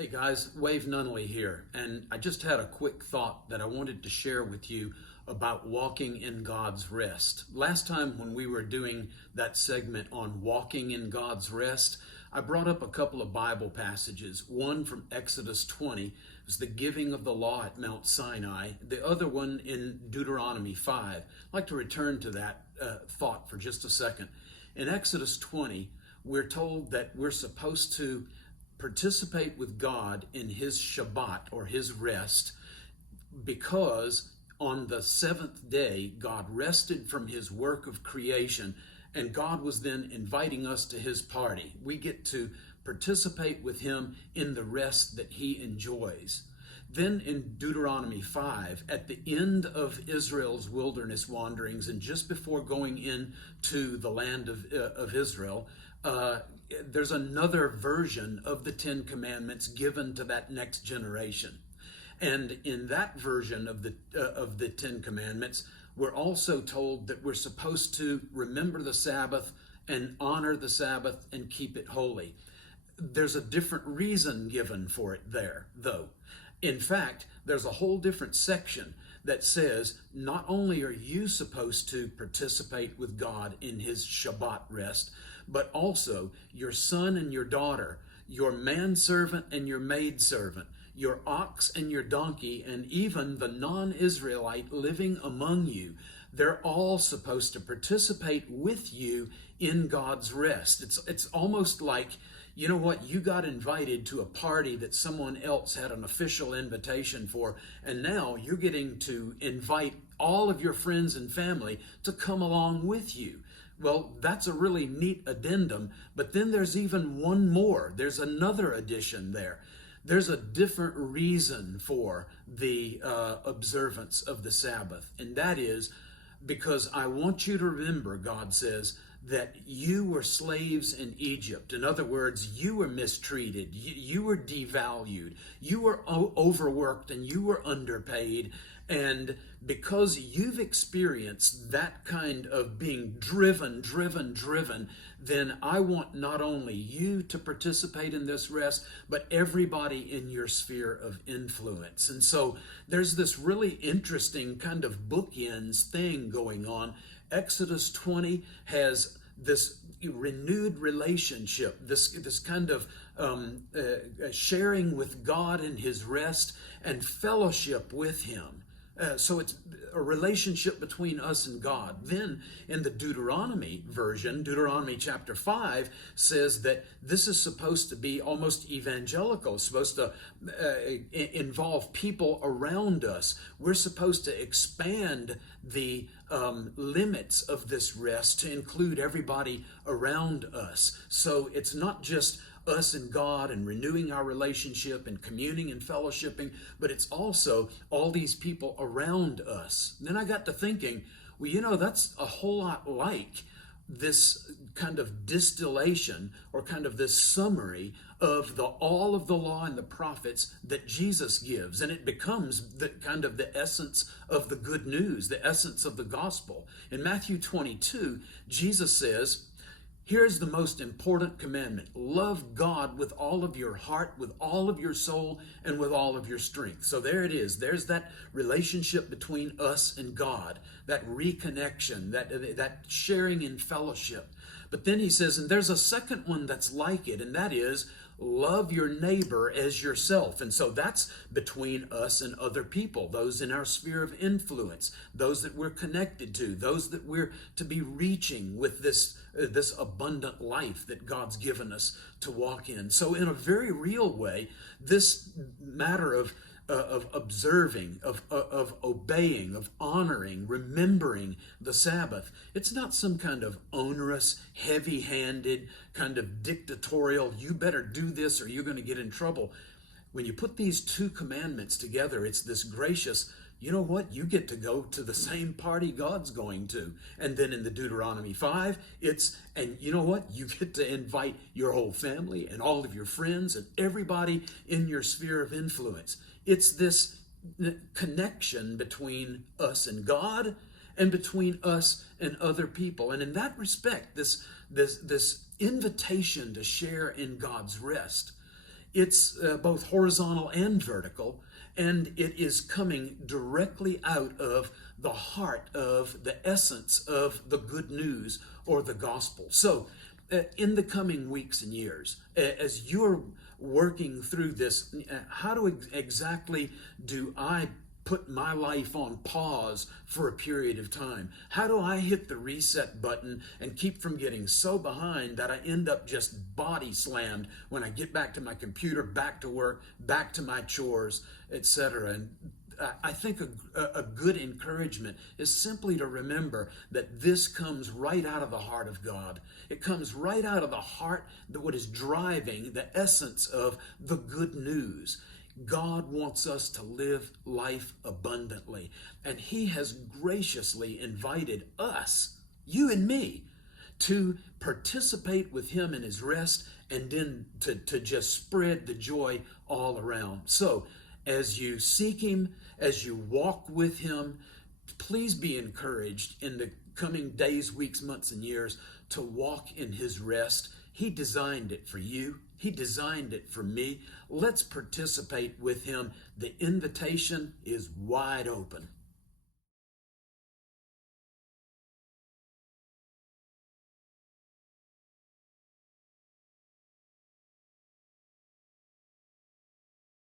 Hey guys, Wave Nunnally here, and I just had a quick thought that I wanted to share with you about walking in God's rest. Last time when we were doing that segment on walking in God's rest, I brought up a couple of Bible passages. One from Exodus 20, it was the giving of the law at Mount Sinai. The other one in Deuteronomy 5. I'd like to return to that thought for just a second. In Exodus 20, we're told that we're supposed to participate with God in his Shabbat or his rest, because on the seventh day God rested from his work of creation, and God was then inviting us to his party. We get to participate with him in the rest that he enjoys. Then in Deuteronomy 5, at the end of Israel's wilderness wanderings and just before going into the land of Israel, there's another version of the Ten Commandments given to that next generation. And in that version of the Ten Commandments, we're also told that we're supposed to remember the Sabbath and honor the Sabbath and keep it holy. There's a different reason given for it there, though. In fact, there's a whole different section that says not only are you supposed to participate with God in his Shabbat rest, but also your son and your daughter, your manservant and your maidservant, your ox and your donkey, and even the non-Israelite living among you. They're all supposed to participate with you in God's rest. It's almost like, you know what, you got invited to a party that someone else had an official invitation for, and now you're getting to invite all of your friends and family to come along with you. Well, that's a really neat addendum, but then there's even one more. There's another addition there. There's a different reason for the observance of the Sabbath, and that is because I want you to remember, God says, that you were slaves in Egypt. In other words, you were mistreated, you were devalued, you were overworked, and you were underpaid. And because you've experienced that kind of being driven, then I want not only you to participate in this rest, but everybody in your sphere of influence. And so there's this really interesting kind of bookends thing going on. Exodus 20 has this renewed relationship, this kind of sharing with God in his rest and fellowship with him. So it's a relationship between us and God. Then in the Deuteronomy version, Deuteronomy chapter 5 says that this is supposed to be almost evangelical, supposed to involve people around us. We're supposed to expand the limits of this rest to include everybody around us. So it's not just us and God and renewing our relationship and communing and fellowshipping, but it's also all these people around us. And then I got to thinking, well, you know, that's a whole lot like this kind of distillation or kind of this summary of all of the law and the prophets that Jesus gives, and it becomes the kind of the essence of the good news, the essence of the gospel. In Matthew 22, Jesus says, here's the most important commandment: love God with all of your heart, with all of your soul, and with all of your strength. So there it is. There's that relationship between us and God, that reconnection, that sharing in fellowship. But then he says, and there's a second one that's like it, and that is love your neighbor as yourself. And so that's between us and other people, those in our sphere of influence, those that we're connected to, those that we're to be reaching with this abundant life that God's given us to walk in. So in a very real way, this matter of observing, of obeying, of honoring, remembering the Sabbath, it's not some kind of onerous, heavy-handed, kind of dictatorial, you better do this or you're going to get in trouble. When you put these two commandments together, it's this gracious, you know what, you get to go to the same party God's going to. And then in the Deuteronomy 5, and you know what, you get to invite your whole family and all of your friends and everybody in your sphere of influence. It's this connection between us and God and between us and other people. And in that respect, this invitation to share in God's rest It's both horizontal and vertical, and it is coming directly out of the heart of the essence of the good news or the gospel. So, in the coming weeks and years, as you're working through this, how exactly do I put my life on pause for a period of time? How do I hit the reset button and keep from getting so behind that I end up just body slammed when I get back to my computer, back to work, back to my chores, etc.? And I think a good encouragement is simply to remember that this comes right out of the heart of God. It comes right out of the heart, that what is driving the essence of the good news. God wants us to live life abundantly, and He has graciously invited us, you and me, to participate with Him in His rest, and then to just spread the joy all around. So, as you seek Him, as you walk with Him, please be encouraged in the coming days, weeks, months, and years to walk in His rest. He designed it for you. He designed it for me. Let's participate with Him. The invitation is wide open.